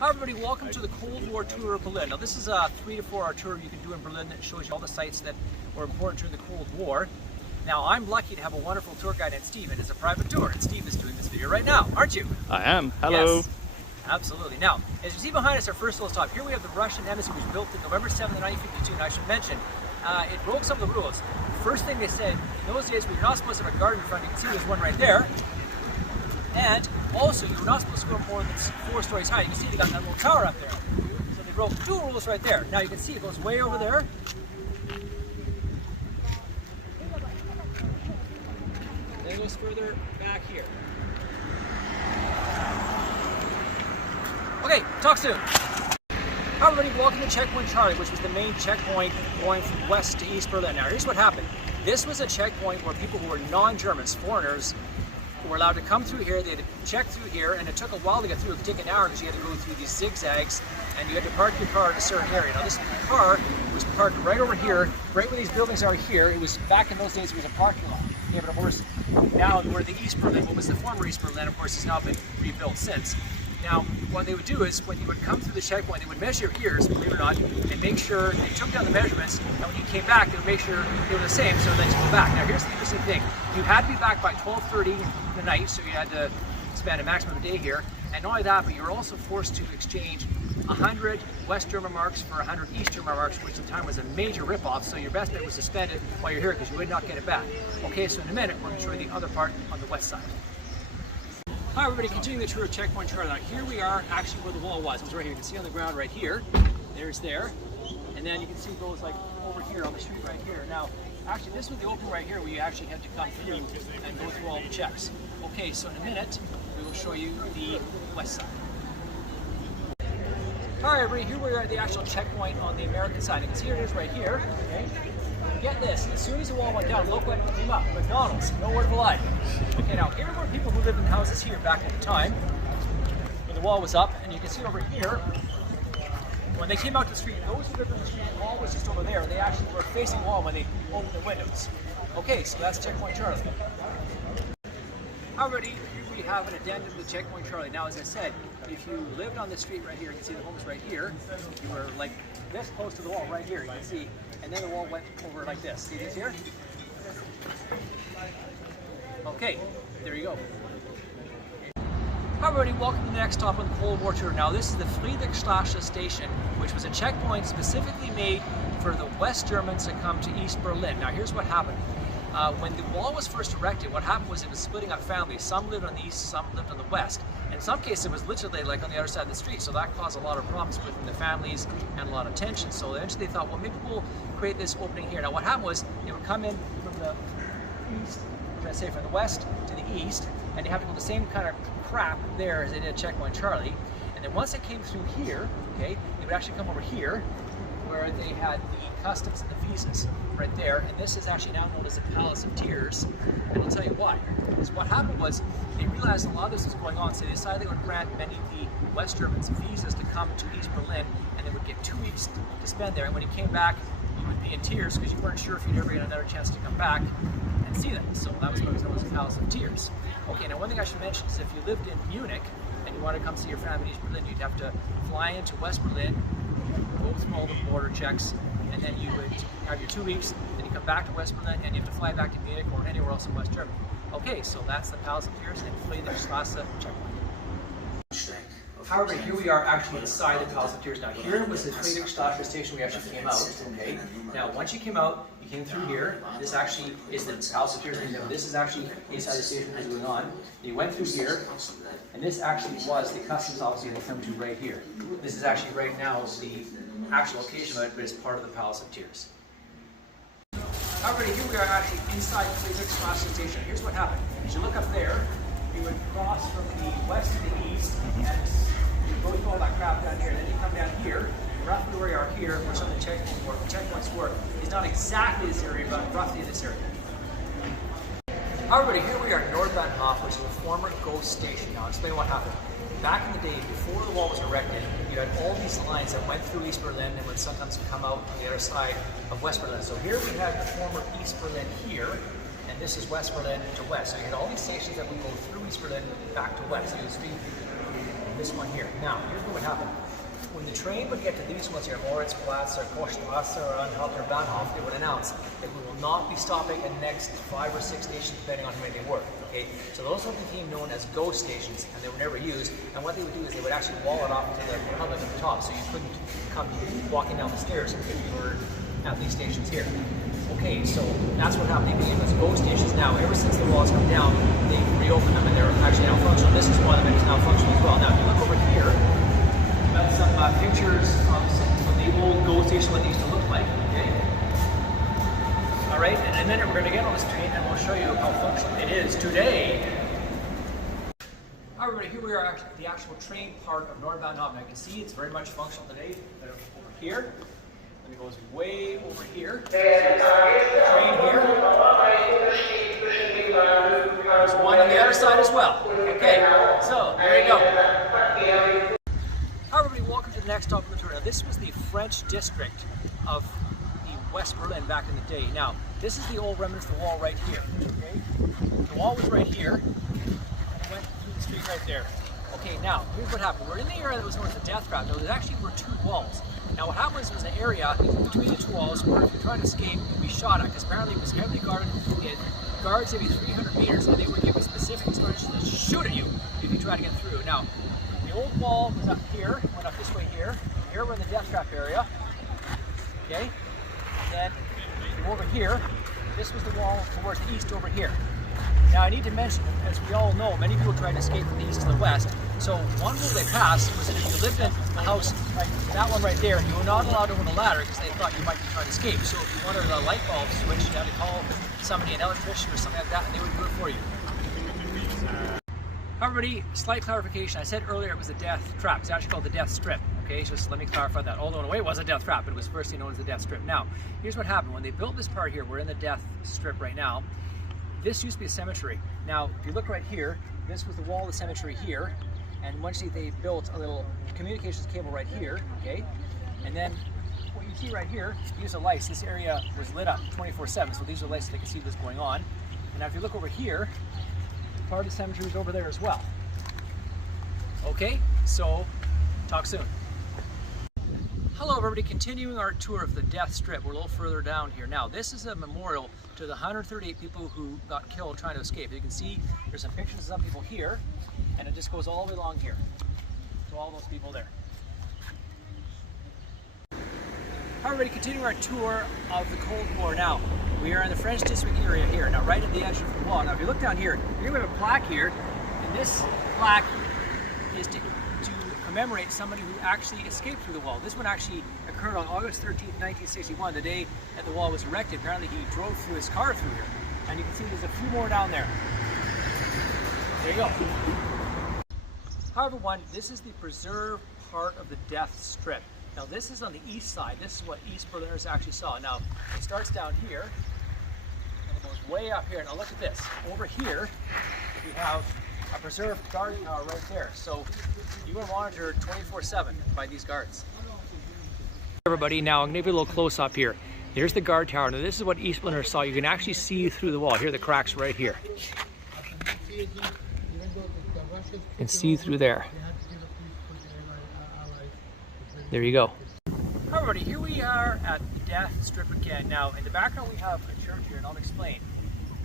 Hi everybody, welcome to the Cold War tour of Berlin. Now this is a 3 to 4 hour tour you can do in Berlin that shows you all the sites that were important during the Cold War. Now I'm lucky to have a wonderful tour guide named Steve, and it's a private tour, and Steve is doing this video right now, aren't you? I am. Hello. Yes, absolutely. Now, as you see behind us, our first little stop, here we have the Russian embassy, which was built in November 7th, 1952, and I should mention, it broke some of the rules. First thing they said, in those days, we were not supposed to have a garden in front. You can see there's one right there. And also, you were not supposed to go more than 4 stories high. You can see they got that little tower up there. So they broke 2 rules right there. Now you can see it goes way over there. Then it goes further back here. Okay, talk soon. Hi everybody, welcome to Checkpoint Charlie, which was the main checkpoint going from west to East Berlin. Now here's what happened. This was a checkpoint where people who were non-Germans, foreigners, were allowed to come through here. They had to check through here, and it took a while to get through. It could take an hour because you had to go through these zigzags, and you had to park your car in a certain area. Now this car was parked right over here, right where these buildings are here. It was, back in those days, it was a parking lot. Yeah, but of course, now we're the East Berlin, what was the former East Berlin, of course, has now been rebuilt since. Now, what they would do is, when you would come through the checkpoint, they would measure your ears, believe it or not, and make sure, they took down the measurements, and when you came back, they would make sure they were the same, so then you go back. Now, here's the interesting thing. You had to be back by 12:30 in the night, so you had to spend a maximum day here, and not only that, but you were also forced to exchange 100 West German marks for 100 East German marks, which at the time was a major ripoff, so your best bet was to spend it while you're here, because you would not get it back. Okay, so in a minute, we're going to show you the other part on the west side. Hi everybody, continuing the tour of Checkpoint Charlie. Now here we are actually where the wall was. It was right here. You can see on the ground right here. There's there. And then you can see it goes like over here on the street right here. Now, actually this was the opening right here where you actually had to come through and go through all the checks. Okay, so in a minute, we will show you the west side. Hi everybody, here we are at the actual checkpoint on the American side. You can see it is right here. Okay. Get this, as soon as the wall went down, look what came up. McDonald's, no word of a lie. Okay, now here were people who lived in houses here back at the time when the wall was up, and you can see over here, when they came out to the street, those who lived in the street, the wall was just over there. They actually were facing the wall when they opened the windows. Okay, so that's Checkpoint Charlie. Alrighty, here we have an addendum to Checkpoint Charlie. Now, as I said, if you lived on this street right here, you can see the homes right here, you were like this close to the wall right here, you can see, and then the wall went over like this. See this here? Okay, there you go. Hi everybody, welcome to the next stop on the Cold War tour. Now this is the Friedrichstraße station, which was a checkpoint specifically made for the West Germans to come to East Berlin. Now here's what happened. When the wall was first erected, what happened was it was splitting up families. Some lived on the east, some lived on the west. In some cases, it was literally like on the other side of the street, so that caused a lot of problems within the families and a lot of tension. So eventually they thought, well, maybe we'll create this opening here. Now what happened was, they would come in from the east, from the west to the east, and you have to go the same kind of crap there as they did at Checkpoint Charlie. And then once it came through here, okay, they would actually come over here, where they had the customs and the visas right there, and this is actually now known as the Palace of Tears, and I'll tell you why. Because what happened was, they realized a lot of this was going on, so they decided they would grant many of the West Germans visas to come to East Berlin, and they would get 2 weeks to spend there, and when you came back, you would be in tears, because you weren't sure if you'd ever get another chance to come back and see them. So that was what was known as the Palace of Tears. Okay, now one thing I should mention is if you lived in Munich, and you want to come see your family in East Berlin, you'd have to fly into West Berlin, go through all the border checks, and then you would have your 2 weeks, then you come back to West Berlin, and you have to fly back to Munich or anywhere else in West Germany. Okay, so that's the Palace of Tears and Friedrichstraße checkpoint. However, here we are actually inside the Palace of Tears. Now here was the Friedrichstraße station we actually came out, okay? Now once you came out, you came through here. This actually is the Palace of Tears. This is actually inside the station as we went on. You went through here, and this actually was the customs office you had to come to right here. This is actually right now the actual location of it, but it's part of the Palace of Tears. Alright, here we are actually inside the Friedrichstraße station. Here's what happened. As you look up there, you would cross from the west to the east, and you go through all that crap down here, then you come down here, roughly where you are here, where some of the checkpoints were, is not exactly this area, but roughly this area. Alright, here we are at Nordbahnhof, which is a former ghost station. Now, I'll explain what happened. Back in the day, before the wall was erected, you had all these lines that went through East Berlin and would sometimes come out on the other side of West Berlin. So here we had the former East Berlin here, and this is West Berlin to west. So you had all these stations that would go through East Berlin back to west. So the street this one here. Now, here's what would happen. When the train would get to these ones here, Moritzplatz or Poststrasse or Anhalter Bahnhof, they would announce that we will not be stopping at the next 5 or 6 stations, depending on how many they were. Okay, so those one became known as go stations, and they were never used. And what they would do is they would actually wall it off to the public at the top, so you couldn't come walking down the stairs if you were at these stations here. Okay, so that's what happened. They became as go stations. Now, ever since the walls come down, they reopened them, and they're actually now functional. This is one of them that's now functional as well. Now, if you look over here, got some pictures of the old GO station, what they used to look like. Okay. All right, in a minute we're going to get on this train and we'll show you how functional it is today. All right, everybody, here we are at the actual train part of Nordbahnhof. Now you can see it's very much functional today. Over here, and it goes way over here. Train here. There's one on the other side as well. Okay, so there you go. Hi everybody, welcome to the next stop of the tour. Now this was the French district of the West Berlin back in the day. Now this is the old remnants of the wall right here. Okay, the wall was right here, and it went through the street right there. Okay, now here's what happened. We're in the area that was known as the death trap. Now there actually were two walls. Now what happened was an area between the two walls where if you're trying to escape, you'd be shot at, because apparently it was heavily guarded. It guards every 300 meters, and they would give you specific instructions to shoot at you if you try to get through. Now, the old wall was up here, went up this way here. Here we're in the death trap area. Okay? And then over here, this was the wall towards the east over here. Now I need to mention, as we all know, many people tried to escape from the east to the west. So one rule they passed was that if you lived in a house like that one right there, you were not allowed to own a ladder because they thought you might be trying to escape. So if you wanted a light bulb switch, you had to call somebody, an electrician or something like that, and they would do it for you. Everybody, slight clarification. I said earlier it was a death trap. It's actually called the death strip. Okay, so just let me clarify that. Although in a way it was a death trap, but it was firstly known as the death strip. Now, here's what happened. When they built this part here, we're in the death strip right now. This used to be a cemetery. Now, if you look right here, this was the wall of the cemetery here. And once they built a little communications cable right here, okay? And then what you see right here, these are lights. This area was lit up 24/7, so these are lights so they can see what's going on. And now if you look over here, part of the cemetery is over there as well. Okay, so talk soon. Hello everybody, continuing our tour of the death strip. We're a little further down here. Now this is a memorial to the 138 people who got killed trying to escape. You can see there's some pictures of some people here, and it just goes all the way along here to all those people there. Hi everybody, continuing our tour of the Cold War. Now, we are in the French district area here. Now right at the edge of the wall. Now if you look down here, we have a plaque here, and this plaque is to commemorate somebody who actually escaped through the wall. This one actually occurred on August 13th, 1961, the day that the wall was erected. Apparently he drove through his car through here. And you can see there's a few more down there. There you go. Hi everyone, this is the preserved part of the death strip. Now this is on the east side. This is what East Berliners actually saw. Now it starts down here and it goes way up here. Now look at this. Over here we have a preserved guard tower right there. So you are monitored 24/7 by these guards. Everybody, now I'm going to give you a little close up here. There's the guard tower. Now this is what East Berliners saw. You can actually see through the wall. Here are the cracks right here. You can see through there. There you go. Hi everybody, here we are at the death strip again. Now in the background we have a church here, and I'll explain.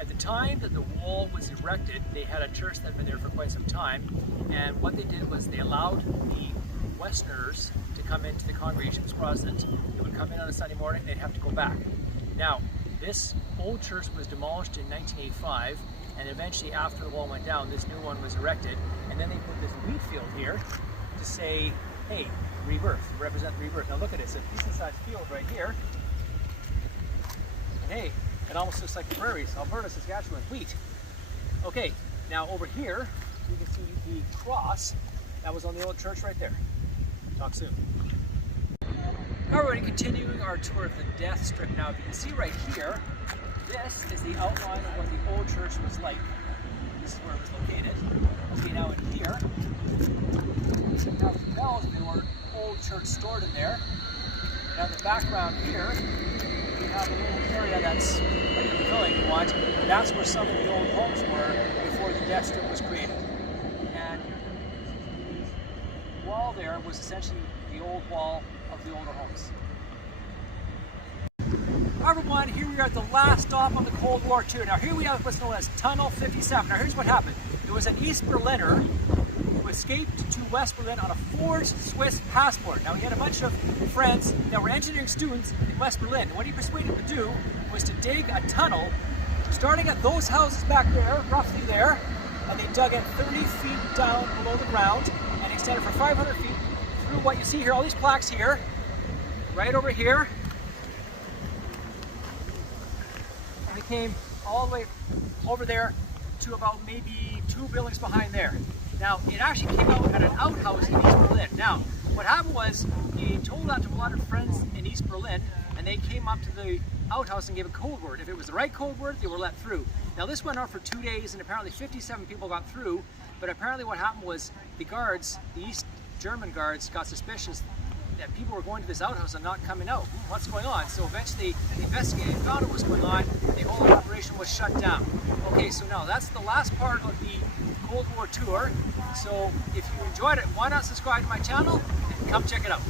At the time that the wall was erected, they had a church that had been there for quite some time, and what they did was they allowed the Westerners to come into the congregation as Protestants. They would come in on a Sunday morning, they'd have to go back. Now, this old church was demolished in 1985, and eventually after the wall went down, this new one was erected, and then they put this wheat field here to say, hey, rebirth, represent rebirth. Now look at it, it's a decent-sized field right here, and hey, it almost looks like the prairies, Alberta, Saskatchewan, wheat. Okay, now over here, you can see the cross that was on the old church right there. Talk soon. Alright, continuing our tour of the death strip. Now, if you can see right here, this is the outline of what the old church was like. This is where it was located. Okay, now in here, you have some bells, there were old church stored in there. Now in the background here, we have a little area that's like a pavilion if you want. That's where some of the old homes were before the death strip was created. And wall there was essentially the old wall of the older homes. Everyone, here we are at the last stop on the Cold War II. Now here we have what's known as Tunnel 57. Now here's what happened. There was an East Berliner who escaped to West Berlin on a forged Swiss passport. Now he had a bunch of friends that were engineering students in West Berlin. And what he persuaded them to do was to dig a tunnel starting at those houses back there, roughly there, and they dug it 30 feet down below the ground and extended for 500 feet through what you see here, all these plaques here, right over here. And they came all the way over there to about maybe 2 buildings behind there. Now, it actually came out at an outhouse in East Berlin. Now, what happened was he told that to a lot of friends in East Berlin, and they came up to the outhouse and gave a code word. If it was the right code word, they were let through. Now, this went on for 2 days, and apparently 57 people got through, but apparently what happened was the guards, the East German guards, got suspicious that people were going to this outhouse and not coming out. What's going on? So eventually they investigated, found out what was going on, and the whole operation was shut down. Okay, so now that's the last part of the Cold War tour. So if you enjoyed it, why not subscribe to my channel and come check it out.